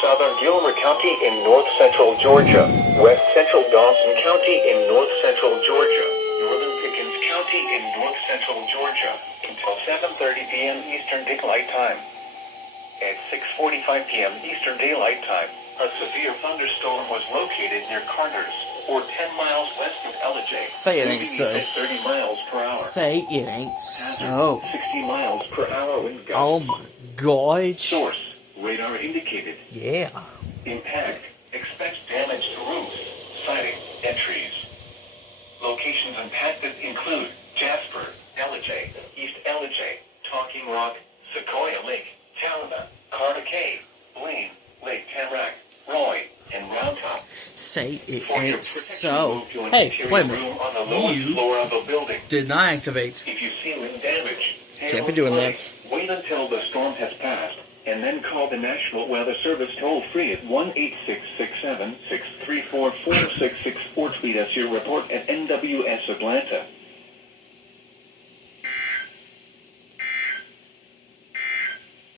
Southern Gilmer County in north-central Georgia, west-central Dawson County in north-central Georgia, northern Pickens County in north-central Georgia, until 7:30 p.m. Eastern Daylight Time. At 6:45 p.m. Eastern Daylight Time, a severe thunderstorm was located near Carter's, or 10 miles west of LJ. Say it ain't so. 30 miles per hour. Say it ain't so. 60 miles per hour wind gusts. Oh my god. Source, radar indicated. Yeah. Impact, expect damage to roofs, siding, and trees. Locations impacted include Jasper, LJ, East LJ, Talking Rock, Sequoia Lake, Talbot, Carter Cave, Blaine, Lake Tamarack, Roy, and Round Top. Say it ain't so. Hey, wait a minute. You did not activate. If you see wind damage, can't be doing that. Wait until the storm has passed, and then call the National Weather Service toll-free at 1-866-7-634-4664. Tweet us your report at NWS Atlanta.